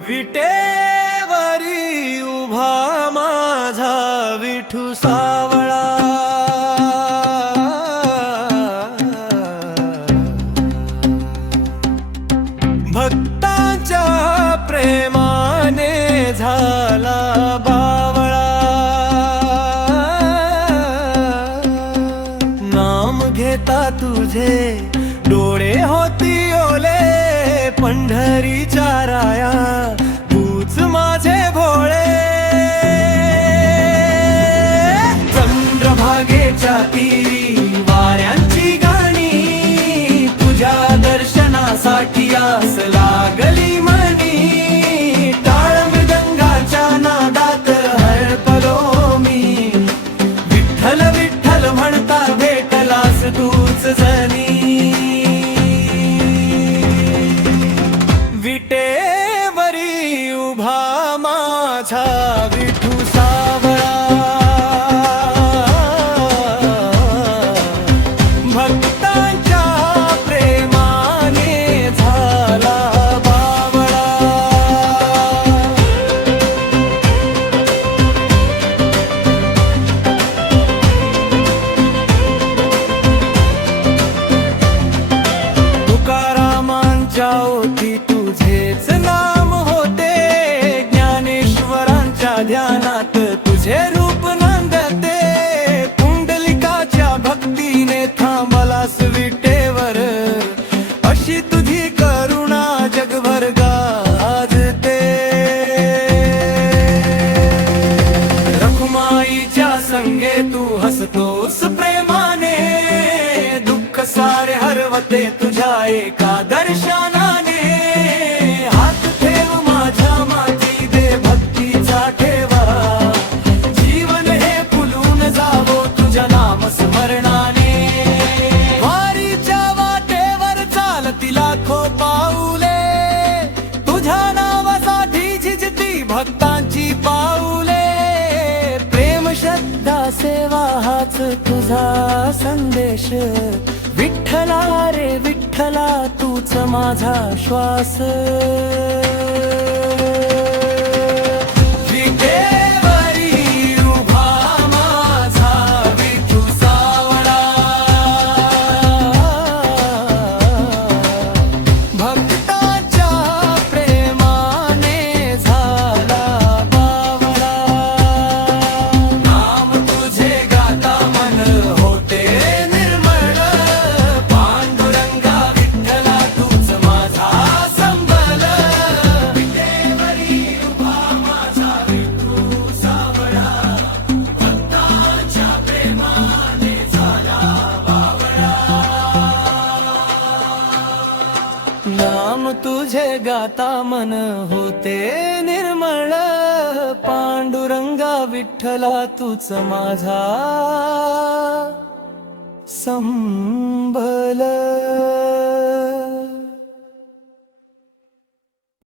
विटेवरी उभा माझा विठू सावळा, भक्तांच्या प्रेमाने झाला बावळा। नाम घेता तुझे डोळे होती ओले, पंढरीच्या राया तूच माझे भोळे। चंद्रभागेच्या तीरी वाऱ्यांची गाणी, तुझ्या दर्शनासाठी आस लागली मनी। टाळ मृदंगाच्या नादात हरपलो मी, विठ्ठल विठ्ठल म्हणता भेटलास तूच जनी। विटेवरी उभा माझा विठू सावळा, भक्तांच्या प्रेमाने झाला बावळा। तुकारामांच्या ओठी तुझेच नाम होते, ज्ञानेश्वरांच्या ध्यानात तुझे रूप नांदते। पुंडलिकाच्या भक्तीने थांबलास विटेवर, अशी तुझी करुणा जगभर गाजते। रखुमाईच्या संगे तू हसतोस प्रेमाने, दुःख सारे हरवते तुझ्या एका दर्शनाने। हात ठेव माझ्या माती दे भक्तीचा ठेवा, जीवन हे फुलून जावो तुझ्या नाम स्मरणाने। वारीच्या वाटेवर चालती लाखो पाऊले, तुझ्या नावासाठी झिजती भक्तांची पाऊले। प्रेम श्रद्धा सेवा हाच तुझा संदेश, विठ्ठला रे विठ्ठला तूच माझा श्वास। विटेवरी उभा माझा विठू सावळा, भक्ताच्या प्रेमाने झाला बावळा। नाम तुझे गाता मन होते निर्मळ, पांडुरंगा विठ्ठला तूच माझा संबल। विटेवरी उभा माझा विठू सावळा, भक्तांच्या प्रेमाने झाला बावळा। नाम तुझे गाता मन होते निर्मळ, पांडुरंगा विठ्ठला तूच माझा संबल।